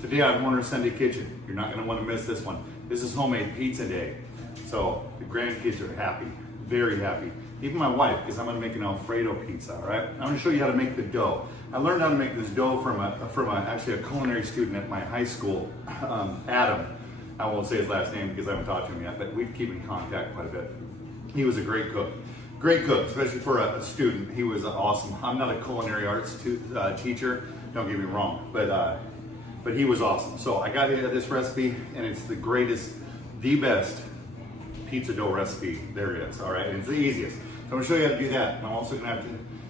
Today on Horner Sunday Kitchen, you're not gonna wanna miss this one. This is homemade pizza day. So the grandkids are happy, very happy. Even my wife, because I'm gonna make an Alfredo pizza, all right? I'm gonna show you how to make the dough. I learned how to make this dough from actually a culinary student at my high school, Adam. I won't say his last name because I haven't talked to him yet, but we keep in contact quite a bit. He was a great cook. Great cook, especially for a student. He was awesome. I'm not a culinary arts teacher, don't get me wrong, but he was awesome. So I got this recipe, and it's the greatest, the best pizza dough recipe there is, all right? And it's the easiest. So I'm gonna show you how to do that. And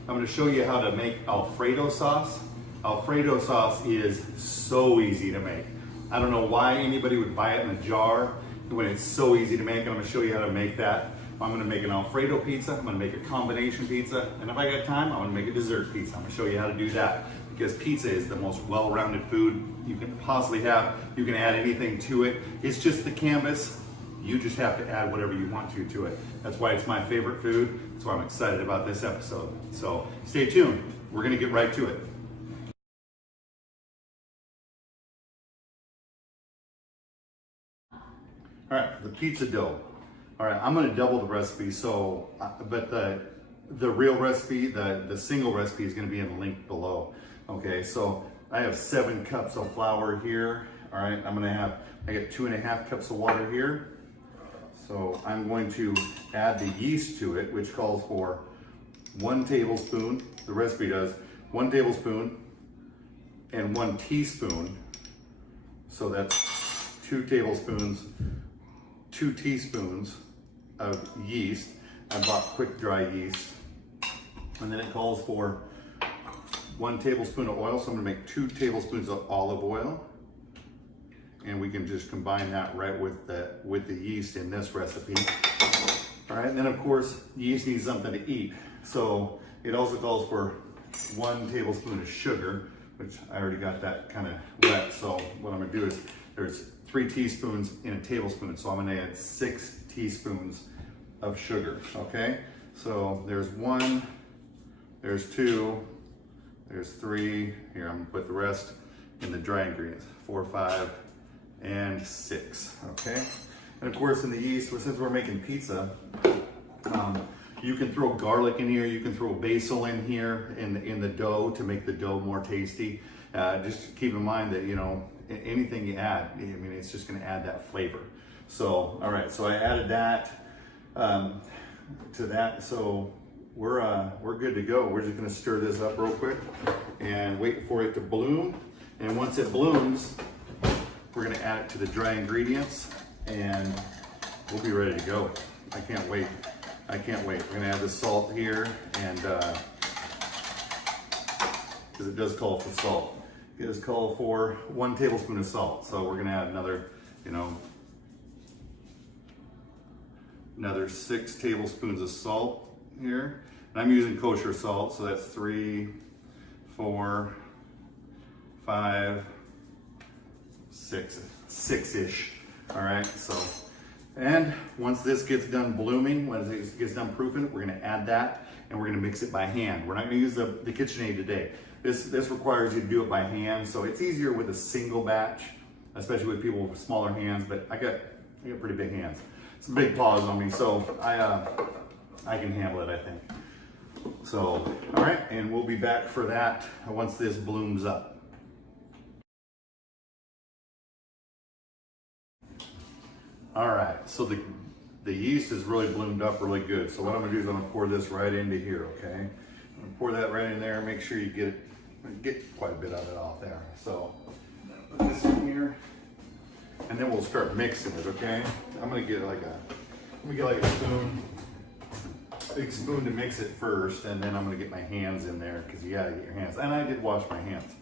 I'm gonna show you how to make Alfredo sauce. Alfredo sauce is so easy to make. I don't know why anybody would buy it in a jar when it's so easy to make. I'm gonna show you how to make that. I'm gonna make an Alfredo pizza, I'm gonna make a combination pizza, and if I got time, I'm gonna make a dessert pizza. I'm gonna show you how to do that because pizza is the most well-rounded food you can possibly have. You can add anything to it. It's just the canvas. You just have to add whatever you want to it. That's why it's my favorite food. That's why I'm excited about this episode. So stay tuned. We're gonna get right to it. All right, the pizza dough. All right, I'm gonna double the recipe, so, but the real recipe, the single recipe is gonna be in the link below. Okay, so I have 7 cups of flour here. All right, I get 2.5 cups of water here. So I'm going to add the yeast to it, which calls for 1 tablespoon, the recipe does, 1 tablespoon and 1 teaspoon. So that's 2 tablespoons, 2 teaspoons of yeast. I bought quick dry yeast. And then it calls for 1 tablespoon of oil. So I'm gonna make 2 tablespoons of olive oil. And we can just combine that right with the yeast in this recipe. All right, and then of course, yeast needs something to eat. So it also calls for 1 tablespoon of sugar, which I already got that kind of wet. So what I'm gonna do is, there's 3 teaspoons in a tablespoon. So I'm gonna add 6 teaspoons of sugar, okay? So there's 1, there's 2, there's 3. Here, I'm gonna put the rest in the dry ingredients, 4, 5, and 6, okay? And of course in the yeast, since we're making pizza, you can throw garlic in here, you can throw basil in here in the dough to make the dough more tasty. Just keep in mind that, you know, anything you add, I mean, it's just gonna add that flavor. So, all right, so I added that to that, so we're good to go. We're just gonna stir this up real quick and wait for it to bloom. And once it blooms, we're gonna add it to the dry ingredients and we'll be ready to go. I can't wait. I can't wait. We're gonna add the salt here, and because it does call for salt. It does call for 1 tablespoon of salt. So we're gonna add another, you know, another 6 tablespoons of salt here. And I'm using kosher salt, so that's 3, 4, 5, 6-ish. All right, so, and once this gets done blooming, once it gets done proofing, we're gonna add that and we're gonna mix it by hand. We're not gonna use the KitchenAid today. This requires you to do it by hand, so it's easier with a single batch, especially with people with smaller hands, but I got pretty big hands. Some big paws on me, so I can handle it, I think. So, all right, and we'll be back for that once this blooms up. All right, so the yeast is really bloomed up really good. So what I'm gonna do is I'm gonna pour this right into here, okay? I'm gonna pour that right in there, make sure you get quite a bit of it off there. So put this in here, and then we'll start mixing it, okay? I'm gonna get like a spoon, big spoon to mix it first, and then I'm gonna get my hands in there because you gotta get your hands. And I did wash my hands.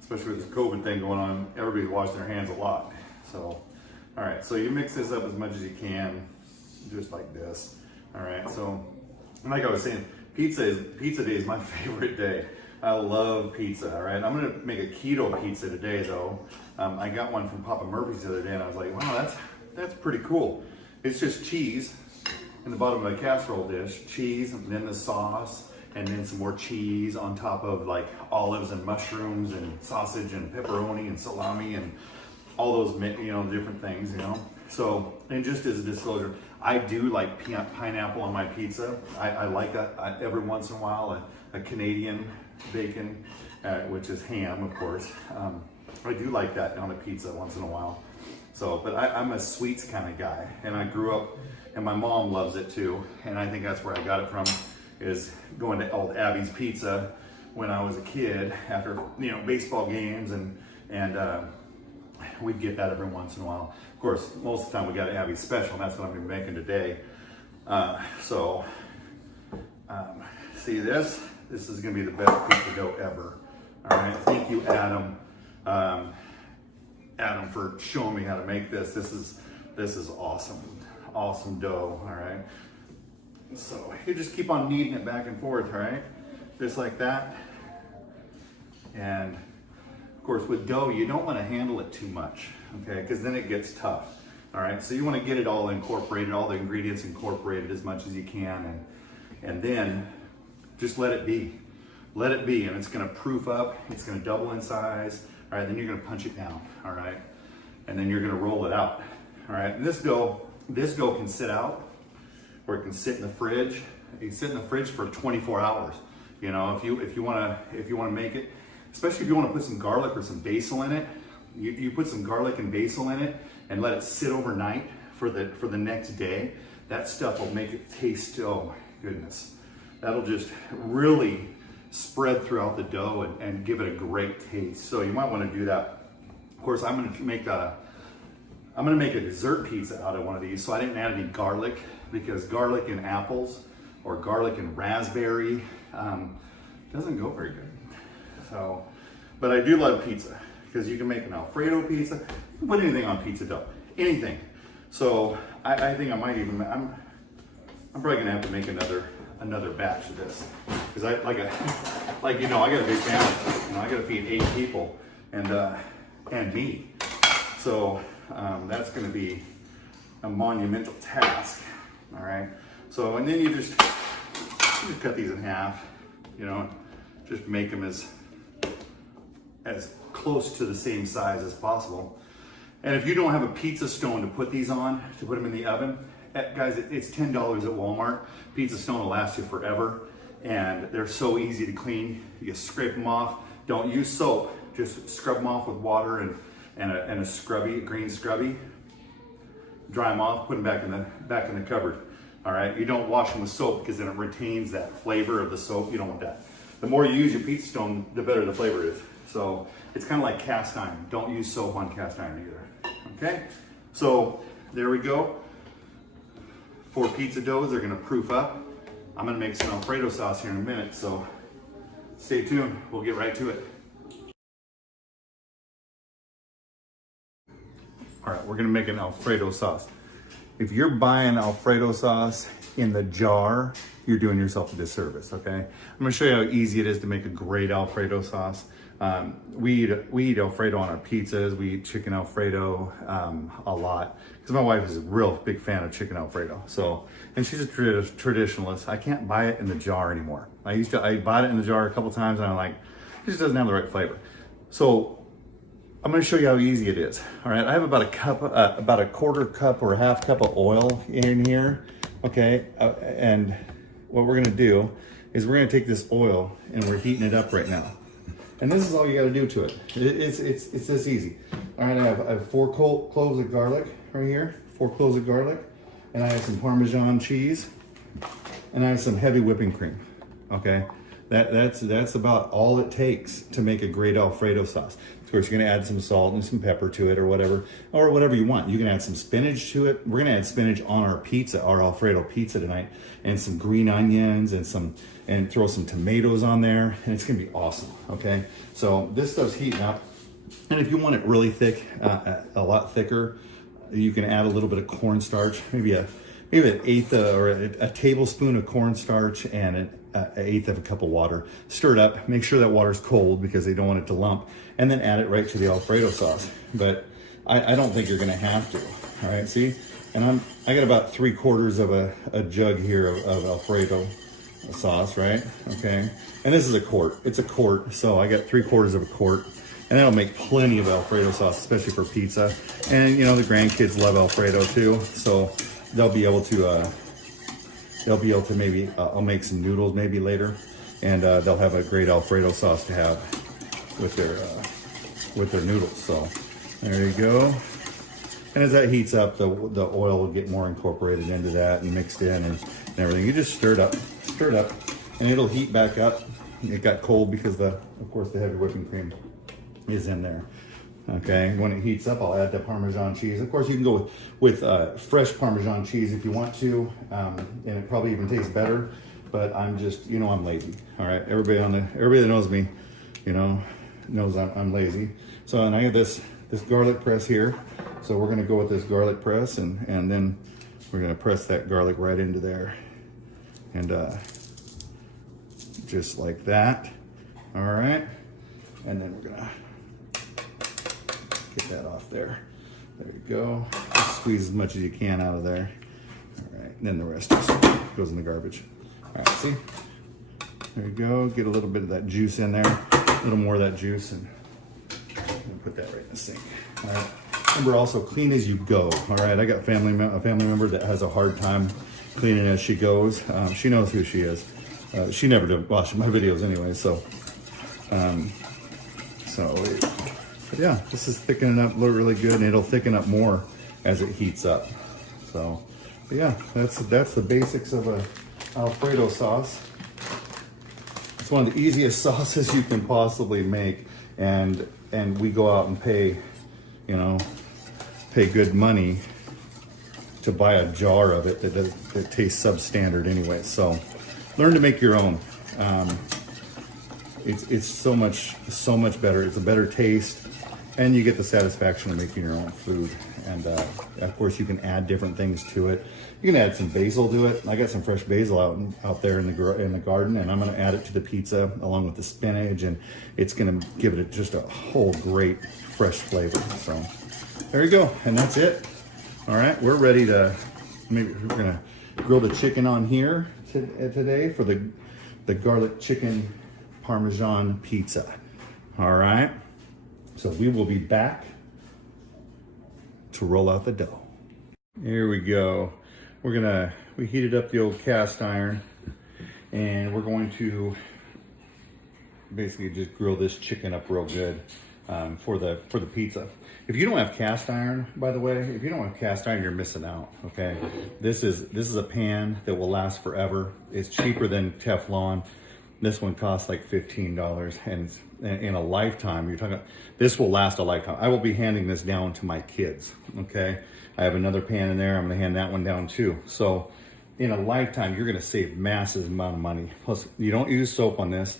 Especially with this COVID thing going on, everybody's washing their hands a lot. So, all right, so you mix this up as much as you can, just like this. All right, so like I was saying, pizza day is my favorite day. I love pizza, all right? I'm gonna make a keto pizza today though. I got one from Papa Murphy's the other day and I was like, wow, that's pretty cool. It's just cheese in the bottom of a casserole dish, cheese, and then the sauce, and then some more cheese on top of like olives and mushrooms and sausage and pepperoni and salami and all those, you know, different things, you know. So, and just as a disclosure, I do like pineapple on my pizza. I like every once in a while a Canadian bacon, which is ham, of course. I do like that on a pizza once in a while. So, but I'm a sweets kind of guy, and I grew up, and my mom loves it too, and I think that's where I got it from, is going to old Abby's Pizza when I was a kid after, you know, baseball games, and we'd get that every once in a while. Of course, most of the time we got Abby's Special, and that's what I'm gonna be making today. See this? This is gonna be the best pizza dough ever. All right, thank you, Adam. Adam, for showing me how to make this. This is awesome, awesome dough. All right, so you just keep on kneading it back and forth, right? Just like that. And of course, with dough, you don't want to handle it too much, okay? Because then it gets tough. All right, so you want to get it all incorporated, all the ingredients incorporated as much as you can, and then just let it be. Let it be, and it's going to proof up. It's going to double in size. All right, then you're gonna punch it down, all right? And then you're gonna roll it out, all right? And this dough can sit out, or it can sit in the fridge. It can sit in the fridge for 24 hours. You know, if you wanna make it, especially if you wanna put some garlic or some basil in it, you put some garlic and basil in it and let it sit overnight for the next day. That stuff will make it taste, oh my goodness. That'll just really spread throughout the dough and give it a great taste. So you might want to do that. Of course, I'm going to make a dessert pizza out of one of these. So I didn't add any garlic, because garlic and apples or garlic and raspberry doesn't go very good. So, but I do love pizza, because you can make an Alfredo pizza. You can put anything on pizza dough, anything. So I think I might even, I'm probably going to have to make another batch of this, because I got a big family. You know, I got to feed 8 people and me. So that's going to be a monumental task. All right. So, and then you just cut these in half. You know, just make them as close to the same size as possible. And if you don't have a pizza stone to put these on, to put them in the oven, guys, it's $10 at Walmart. Pizza stone will last you forever, and they're so easy to clean. You just scrape them off. Don't use soap. Just scrub them off with water and a scrubby, a green scrubby. Dry them off. Put them back in the cupboard. All right. You don't wash them with soap, because then it retains that flavor of the soap. You don't want that. The more you use your pizza stone, the better the flavor is. So it's kind of like cast iron. Don't use soap on cast iron either. Okay. So there we go. 4 pizza doughs, they're gonna proof up. I'm gonna make some Alfredo sauce here in a minute, so stay tuned. We'll get right to it. All right, we're gonna make an Alfredo sauce. If you're buying Alfredo sauce in the jar, you're doing yourself a disservice, okay? I'm gonna show you how easy it is to make a great Alfredo sauce. We eat Alfredo on our pizzas. We eat chicken Alfredo a lot, because my wife is a real big fan of chicken Alfredo. So, and she's a traditionalist. I can't buy it in the jar anymore. I bought it in the jar a couple times, and I'm like, it just doesn't have the right flavor. So I'm going to show you how easy it is. All right, I have about a quarter cup or a half cup of oil in here. Okay, and what we're going to do is we're going to take this oil and we're heating it up right now. And this is all you got to do to it. It's this easy. All right, I have 4 cloves of garlic right here, 4 cloves of garlic, and I have some Parmesan cheese, and I have some heavy whipping cream. Okay, that's about all it takes to make a great Alfredo sauce. Of course, you're gonna add some salt and some pepper to it, or whatever you want. You can add some spinach to it. We're gonna add spinach on our pizza, our Alfredo pizza tonight, and some green onions and throw some tomatoes on there, and it's gonna be awesome. Okay, so this stuff's heating up, and if you want it really thick, a lot thicker, you can add a little bit of cornstarch, maybe an eighth or a tablespoon of cornstarch and an eighth of a cup of water. Stir it up. Make sure that water's cold, because they don't want it to lump, and then add it right to the Alfredo sauce. But I don't think you're gonna have to. All right, see? And I got about 3/4 of a jug here of Alfredo. sauce, right? Okay, and this is a quart. It's a quart, so I got 3/4 of a quart, and that'll make plenty of Alfredo sauce, especially for pizza. And you know the grandkids love Alfredo too, so they'll be able to maybe I'll make some noodles maybe later, and they'll have a great Alfredo sauce to have with their noodles. So there you go. And as that heats up, the oil will get more incorporated into that and mixed in and everything. You just stir it up, and it'll heat back up. It got cold because of course the heavy whipping cream is in there. Okay, when it heats up, I'll add the Parmesan cheese. Of course, you can go with fresh Parmesan cheese if you want to, and it probably even tastes better. But I'm just, you know, I'm lazy. All right, everybody that knows me, you know, knows I'm lazy. So, and I have this garlic press here. So we're gonna go with this garlic press, and then we're gonna press that garlic right into there, and just like that. All right, and then we're gonna get that off there. There you go. Just squeeze as much as you can out of there. All right, and then the rest just goes in the garbage. All right, see? There you go. Get a little bit of that juice in there, a little more of that juice, and put that right in the sink. All right. Remember, also clean as you go. All right, I got a family member that has a hard time cleaning as she goes. She knows who she is. She never did watch my videos anyway, so but yeah, this is thickening up really good, and it'll thicken up more as it heats up. So, but yeah, that's the basics of a Alfredo sauce. It's one of the easiest sauces you can possibly make, and we go out and pay good money to buy a jar of it that tastes substandard anyway. So learn to make your own. It's so much better. It's a better taste, and you get the satisfaction of making your own food. And of course, you can add different things to it. You can add some basil to it. I got some fresh basil out there in the garden, and I'm going to add it to the pizza along with the spinach, and it's going to give it just a whole great fresh flavor. So there you go, and that's it. All right, we're ready to, maybe we're gonna grill the chicken on here today for the garlic chicken Parmesan pizza. All right, so we will be back to roll out the dough. Here we go. We heated up the old cast iron, and we're going to basically just grill this chicken up real good for the pizza. If you don't have cast iron, by the way, if you don't have cast iron, you're missing out. Okay, this is a pan that will last forever. It's cheaper than Teflon. This one costs like $15, and in a lifetime, you're talking. This will last a lifetime. I will be handing this down to my kids. Okay, I have another pan in there. I'm going to hand that one down too. So, in a lifetime, you're going to save massive amount of money. Plus, you don't use soap on this.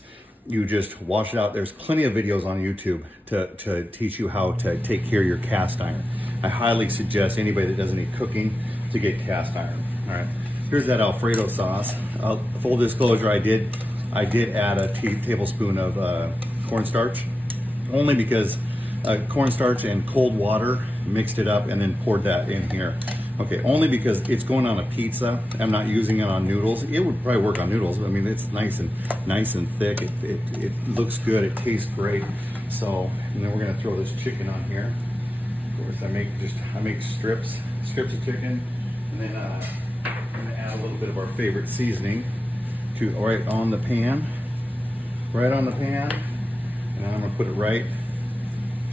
You just wash it out. There's plenty of videos on YouTube to teach you how to take care of your cast iron. I highly suggest anybody that does any cooking to get cast iron. All right, here's that Alfredo sauce. Full disclosure, I did add a tablespoon of cornstarch, only because cornstarch and cold water, mixed it up and then poured that in here. Okay, only because it's going on a pizza. I'm not using it on noodles. It would probably work on noodles. I mean, it's nice and thick. It looks good. It tastes great. So, and then we're gonna throw this chicken on here. Of course, I make strips of chicken, and then I'm gonna add a little bit of our favorite seasoning to right on the pan, and then I'm gonna put it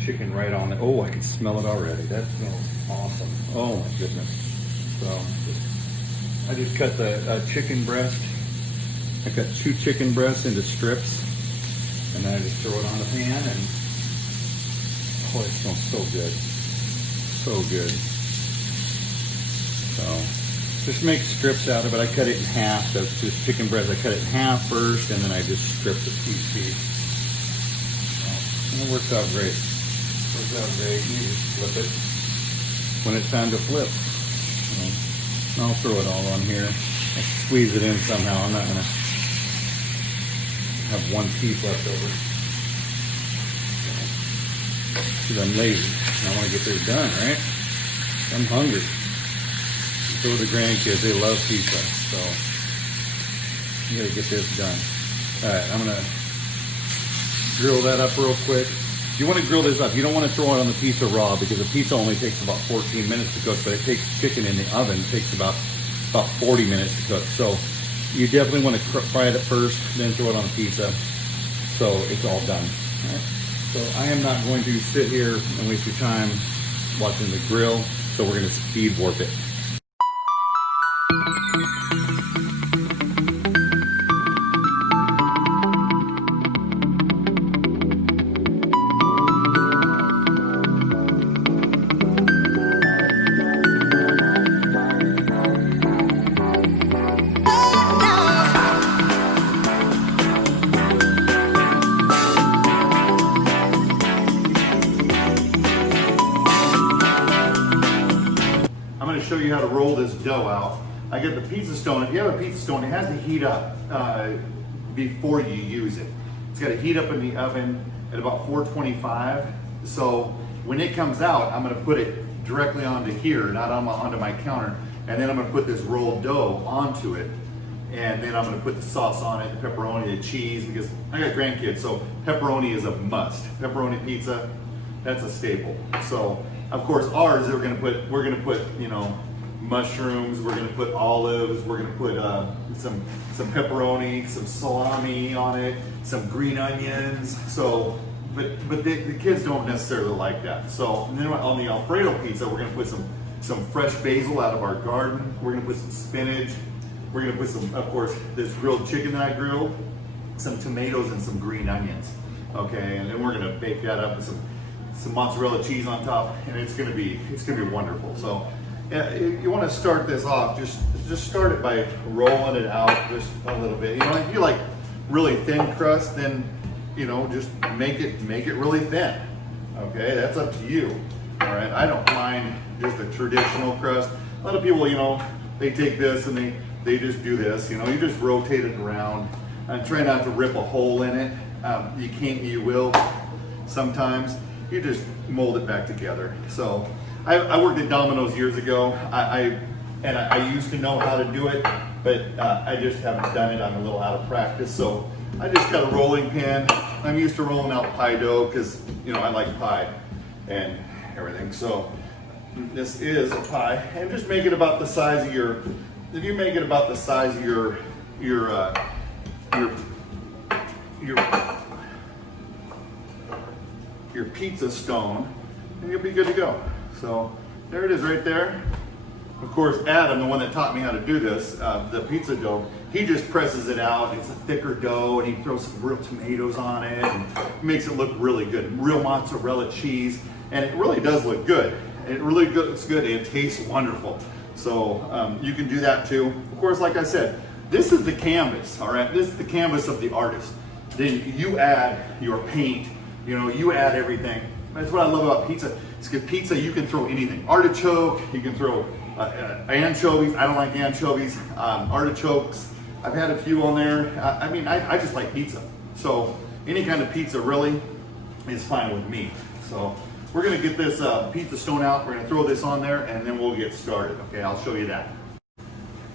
chicken right on it. Oh, I can smell it already. That smells awesome. Oh my goodness. So I just cut the chicken breast. I cut 2 chicken breasts into strips, and then I just throw it on the pan, and oh, it smells so good. So good. So just make strips out of it. I cut it in half. That's just chicken breast. I cut it in half first, and then I just strip the piece. And it works out great. Works out great. You just flip it when it's time to flip. I'll throw it all on here. I'll squeeze it in somehow. I'm not gonna have one piece left over because I'm lazy. I want to get this done, right? I'm hungry. So the grandkids, they love pizza. So You gotta get this done. All right, I'm gonna grill that up real quick. You want to grill this up. You don't want to throw it on the pizza raw because the pizza only takes about 14 minutes to cook, but it takes chicken in the oven. It takes about 40 minutes to cook. So you definitely want to fry it at first, then throw it on the pizza so it's all done. All right? So I am not going to sit here and waste your time watching the grill, so we're going to speed warp it. Show you how to roll this dough out. I get the pizza stone. If you have a pizza stone, it has to heat up before you use it. It's got to heat up in the oven at about 425. So when it comes out, I'm going to put it directly onto here, not onto my counter, and then I'm going to put this rolled dough onto it, and then I'm going to put the sauce on it, the pepperoni, the cheese, because I got grandkids, so pepperoni is a must. Pepperoni pizza, that's a staple. So of course, ours we're gonna put you know, mushrooms. We're gonna put olives. We're gonna put some pepperoni, some salami on it, some green onions. So, but the kids don't necessarily like that. So, and then on the Alfredo pizza, we're gonna put some fresh basil out of our garden. We're gonna put some spinach. We're gonna put some, of course, this grilled chicken that I grilled, some tomatoes and some green onions. Okay, and then we're gonna bake that up with some mozzarella cheese on top, and it's gonna be wonderful. So yeah, you want to start this off, just start it by rolling it out just a little bit. You know, if you like really thin crust, then you know, just make it really thin. Okay, that's up to you. All right, I don't mind just a traditional crust. A lot of people, you know, they take this and they just do this. You know, you just rotate it around and try not to rip a hole in it. You can't, you will sometimes. You just mold it back together. So I worked at Domino's years ago. I used to know how to do it, but I just haven't done it. I'm a little out of practice. So I just got a rolling pin. I'm used to rolling out pie dough because, you know, I like pie and everything. So this is a pie, and just make it about the size of your, if you make it about the size of your pizza stone, and you'll be good to go. So there it is right there. Of course, Adam, the one that taught me how to do this, the pizza dough, he just presses it out. It's a thicker dough, and he throws some real tomatoes on it and makes it look really good. Real mozzarella cheese, and it really does look good. It really looks good and it tastes wonderful. So you can do that too. Of course, like I said, this is the canvas, all right? This is the canvas of the artist. Then you add your paint, you know, you add everything. That's what I love about pizza. It's because pizza, you can throw anything. Artichoke, you can throw anchovies. I don't like anchovies. Artichokes, I've had a few on there. I mean, I just like pizza. So any kind of pizza really is fine with me. So we're gonna get this pizza stone out. We're gonna throw this on there and then we'll get started. Okay, I'll show you that.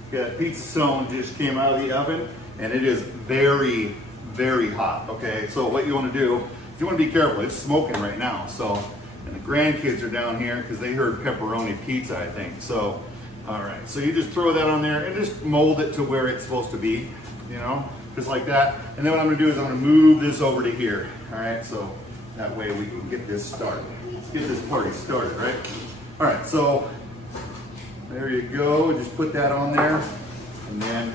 Okay, that pizza stone just came out of the oven and it is very, very hot. Okay, so what you wanna do, you want to be careful. It's smoking right now. So, and the grandkids are down here because they heard pepperoni pizza, I think. So, all right. So you just throw that on there and just mold it to where it's supposed to be, you know, just like that. And then what I'm going to do is I'm going to move this over to here. All right. So that way we can get this started. Let's get this party started, right? All right. So there you go. Just put that on there, and then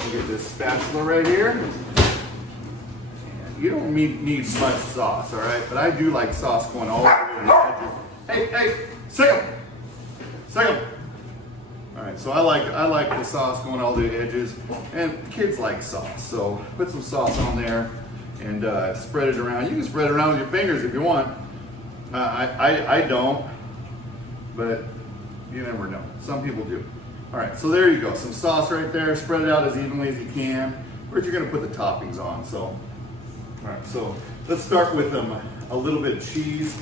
we'll get this spatula right here. You don't need much sauce, all right? But I do like sauce going all over the edges. Hey, sick 'em. All right, so I like the sauce going all the edges, and kids like sauce. So put some sauce on there and spread it around. You can spread it around with your fingers if you want. I don't, but you never know. Some people do. All right, so there you go. Some sauce right there. Spread it out as evenly as you can. Where you're gonna put the toppings on. So. All right, so let's start with a little bit of cheese.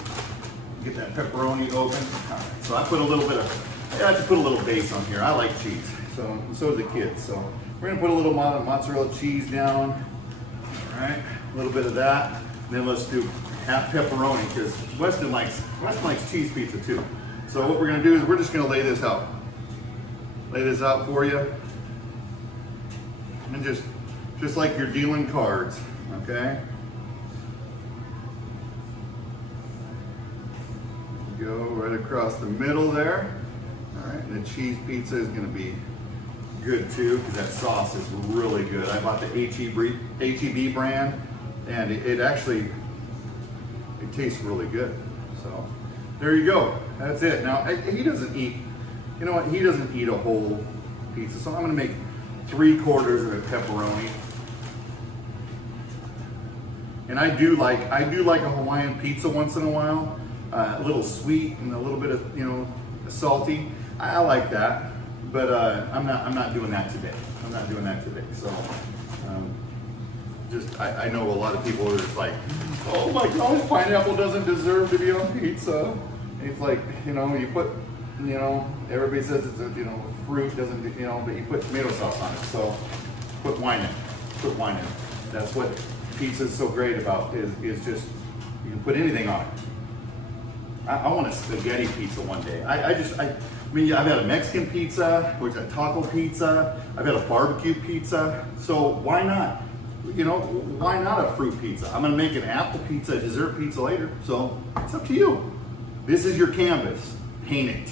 Get that pepperoni open. All right, so I put a little bit of, I like to put a little base on here. I like cheese, so do the kids. So We're gonna put a little mozzarella cheese down. All right, a little bit of that. And then let's do half pepperoni because Weston likes cheese pizza too. So what we're gonna do is we're just gonna lay this out. Lay this out for you. And just like you're dealing cards, okay? Go right across the middle there. All right, and the cheese pizza is gonna be good too because that sauce is really good. I bought the H-E-B brand and it actually tastes really good. So there you go. That's it. Now he doesn't eat, you know what? He doesn't eat a whole pizza. So I'm gonna make 3/4 of a pepperoni. And I do like a Hawaiian pizza once in a while. A little sweet and a little bit of, you know, salty. I like that. But I'm not doing that today. I'm not doing that today. So I know a lot of people are just like, oh my God, pineapple doesn't deserve to be on pizza. And it's like, you know, you put, you know, everybody says it's a, you know, fruit doesn't, you know, but you put tomato sauce on it. So put wine in. Put wine in. That's what pizza is so great about is just you can put anything on it. I want a spaghetti pizza one day. I mean, I've had a Mexican pizza, which a taco pizza. I've had a barbecue pizza. So why not? You know, why not a fruit pizza? I'm gonna make an apple pizza, a dessert pizza later. So it's up to you. This is your canvas. Paint it.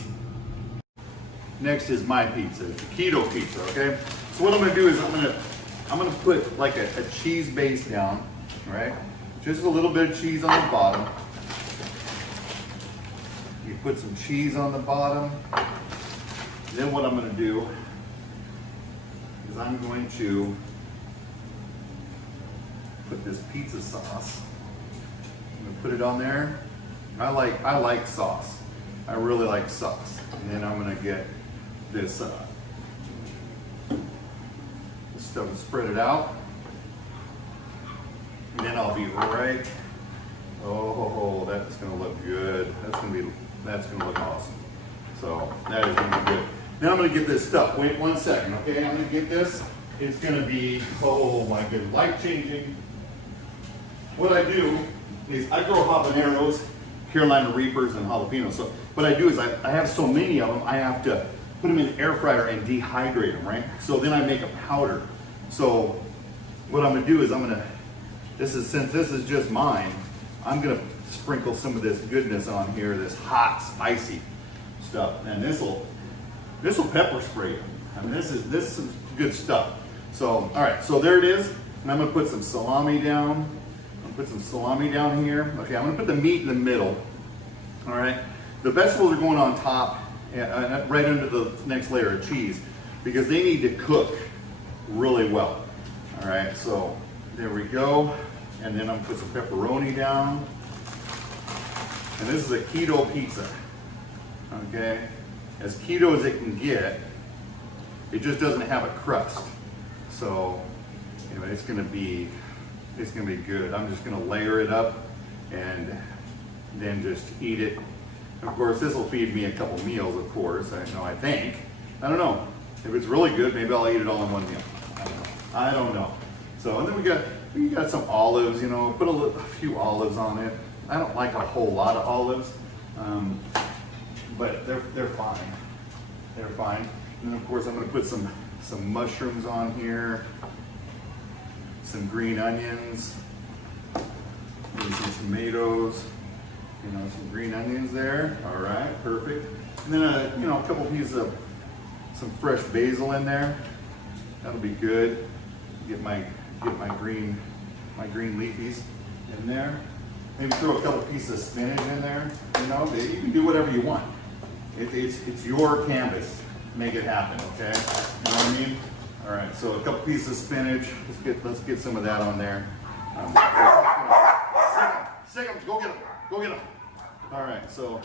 Next is my pizza. It's a keto pizza. Okay. So what I'm gonna do is I'm gonna put like a cheese base down, right? Just a little bit of cheese on the bottom. You put some cheese on the bottom. Then what I'm going to do is I'm going to put this pizza sauce. I'm going to put it on there. I like sauce. I really like sauce. And then I'm going to get this stuff and spread it out. And then I'll be right. Oh, that's going to look good. That's gonna look awesome. So that is gonna be good. Now I'm gonna get this stuff. Wait 1 second, okay? I'm gonna get this. It's gonna be, oh my goodness, life-changing. What I do is I grow habaneros, Carolina Reapers, and jalapenos. So what I do is I have so many of them, I have to put them in the air fryer and dehydrate them, right? So then I make a powder. So what I'm gonna do is since this is just mine, I'm gonna sprinkle some of this goodness on here, this hot, spicy stuff, and this will pepper spray you. I mean, this is good stuff. So, all right, so there it is, and I'm gonna put some salami down. I'm gonna put some salami down here. Okay, I'm gonna put the meat in the middle. All right, the vegetables are going on top, right under the next layer of cheese, because they need to cook really well. All right, so there we go, and then I'm gonna put some pepperoni down. And this is a keto pizza, okay? As keto as it can get, it just doesn't have a crust. So, anyway, it's gonna be good. I'm just gonna layer it up and then just eat it. Of course, this will feed me a couple meals, of course, I think. I don't know. If it's really good, maybe I'll eat it all in one meal. I don't know. So, and then we got some olives, you know, put a few olives on it. I don't like a whole lot of olives, but they're fine. They're fine. And then of course I'm going to put some mushrooms on here, some green onions, maybe some tomatoes, you know, some green onions there. All right, perfect. And then you know, a couple pieces of some fresh basil in there. That'll be good. Get my green leafies in there. Maybe throw a couple pieces of spinach in there. You know, you can do whatever you want. It's your canvas. Make it happen, okay? You know what I mean? All right, so a couple pieces of spinach. Let's get some of that on there. Sick 'em, go get them. All right, so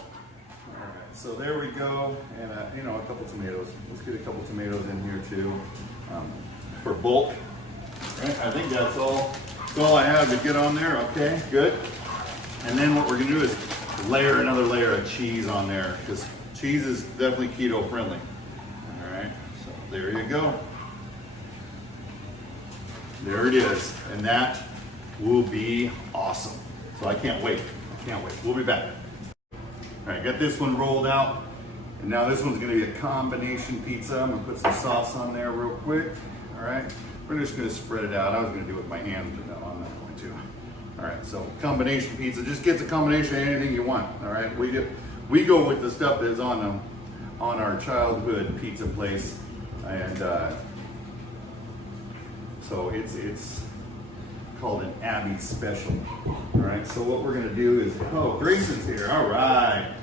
there we go, and you know, a couple tomatoes. Let's get a couple tomatoes in here too, for bulk. Right, I think that's all I have to get on there. Okay, good. And then what we're gonna do is layer another layer of cheese on there, because cheese is definitely keto friendly. All right, so there you go. There it is. And that will be awesome. So I can't wait. I can't wait. We'll be back. All right, got this one rolled out. And now this one's gonna be a combination pizza. I'm gonna put some sauce on there real quick. All right, we're just gonna spread it out. I was gonna do it with my hands, but no, I'm not going to. All right, so combination pizza, just gets a combination of anything you want. All right, we go with the stuff that's on our childhood pizza place, and so it's called an Abby special. All right, so what we're gonna do is, oh, Grayson's here. All right,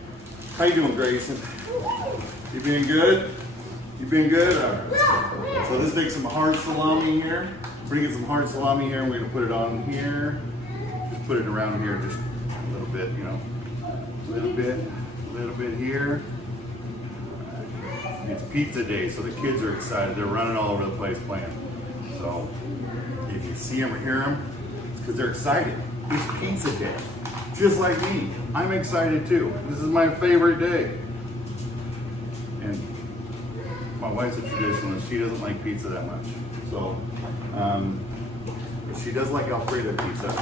how you doing, Grayson? You being good? You being good? All right. So let's take some hard salami here. Bring in some hard salami here, and we're gonna put it on here. Just put it around here, just a little bit, you know, a little bit here. It's pizza day, so the kids are excited. They're running all over the place playing. So if you see them or hear them, it's because they're excited. It's pizza day, just like me. I'm excited too. This is my favorite day. And my wife's a traditionalist. She doesn't like pizza that much. So, but she does like Alfredo pizza,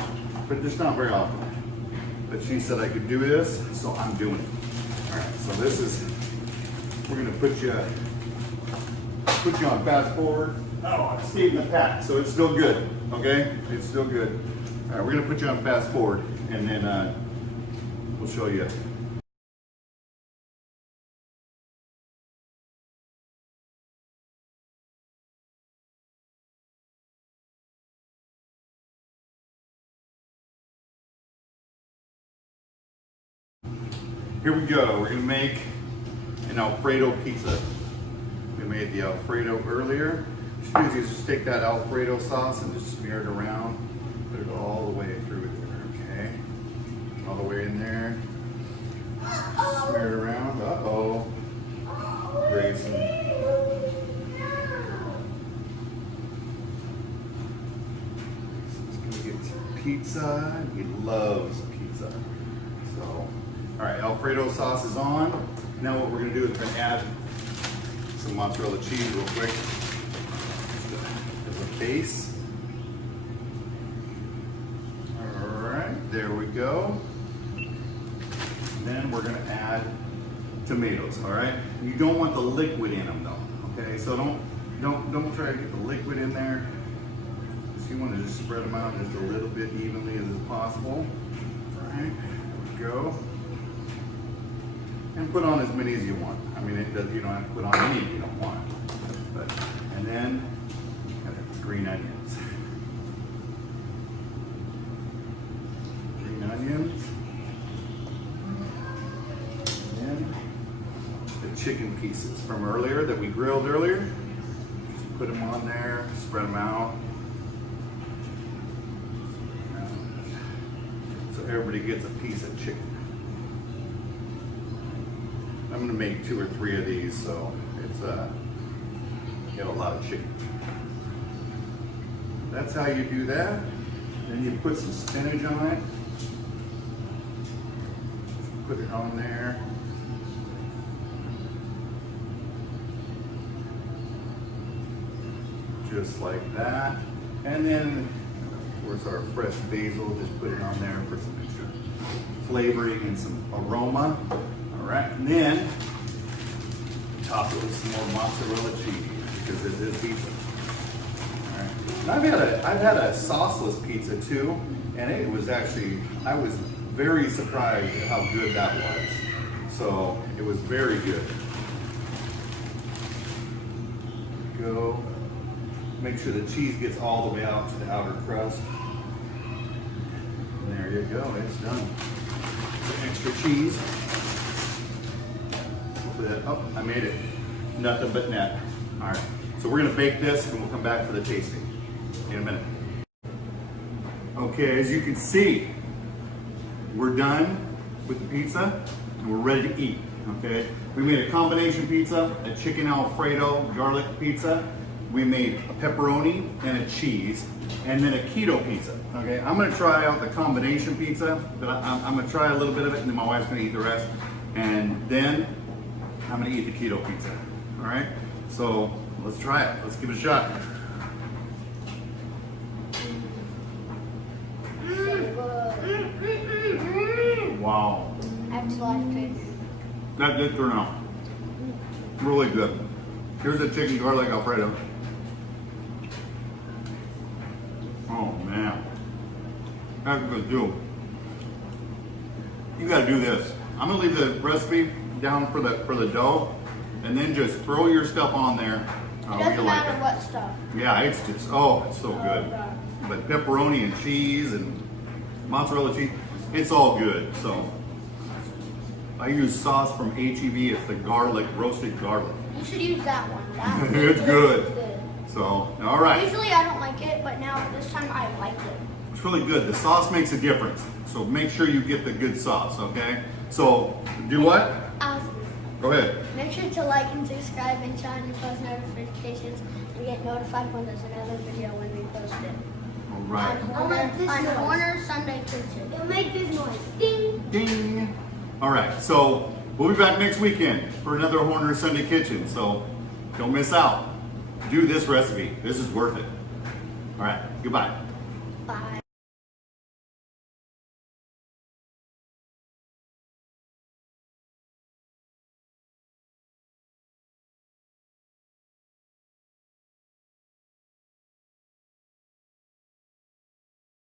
but just not very often. But she said I could do this, so I'm doing it. All right, so this is, we're gonna put you on fast forward. Oh, it's stayed in the pack, so it's still good, okay? It's still good. All right, we're gonna put you on fast forward, and then we'll show you. Here we go. We're gonna make an Alfredo pizza. We made the Alfredo earlier. What you do is just take that Alfredo sauce and just smear it around. Put it all the way through there, okay? All the way in there. Smear it around. Uh-oh. Grayson. He's gonna get some pizza. He loves pizza. So. All right, Alfredo sauce is on. Now what we're gonna do is we're gonna add some mozzarella cheese real quick as a base. All right, there we go. Then we're gonna add tomatoes, all right? You don't want the liquid in them though, okay? So don't try to get the liquid in there. Just you wanna just spread them out just a little bit evenly as possible. All right, there we go. And put on as many as you want. I mean, you don't have to put on any if you don't want. But, and then green onions. Green onions. And then the chicken pieces from earlier that we grilled earlier. Just put them on there, spread them out. So everybody gets a piece of chicken. I'm gonna make 2 or 3 of these, so it's get a lot of chicken. That's how you do that. Then you put some spinach on it. Just put it on there. Just like that. And then, of course, our fresh basil, just put it on there for some extra flavoring and some aroma. All right, and then top it with some more mozzarella cheese because it is pizza. All right, and I've had a sauceless pizza too, and it was actually, I was very surprised at how good that was. So it was very good. Go. Make sure the cheese gets all the way out to the outer crust. And there you go, it's done. Some extra cheese. Oh, I made it. Nothing but net. All right, so we're gonna bake this and we'll come back for the tasting in a minute. Okay, as you can see, we're done with the pizza and we're ready to eat, okay? We made a combination pizza, a chicken Alfredo garlic pizza. We made a pepperoni and a cheese, and then a keto pizza, okay? I'm gonna try out the combination pizza, but I'm gonna try a little bit of it and then my wife's gonna eat the rest. And then I'm gonna eat the keto pizza, all right? So let's try it, let's give it a shot. Wow. That's life changing. That did turn out really good. Here's a chicken garlic Alfredo. Oh man, that's good too. You gotta do this. I'm gonna leave the recipe down for the dough, and then just throw your stuff on there. It doesn't matter what stuff. Yeah, it's just it's so good. God. But pepperoni and cheese and mozzarella cheese, it's all good. So I use sauce from HEB. It's the garlic, roasted garlic. You should use that one. That It's good. good. So, all right. Usually I don't like it, but now this time I like it. It's really good. The sauce makes a difference. So make sure you get the good sauce, okay? So do what? Go ahead. Make sure to like and subscribe and turn on your post notifications to get notified when there's another video when we post it. All right. On Horner Sunday Kitchen. It'll make this noise. Ding! Ding. All right. So we'll be back next weekend for another Horner Sunday Kitchen. So don't miss out. Do this recipe. This is worth it. All right. Goodbye. Bye.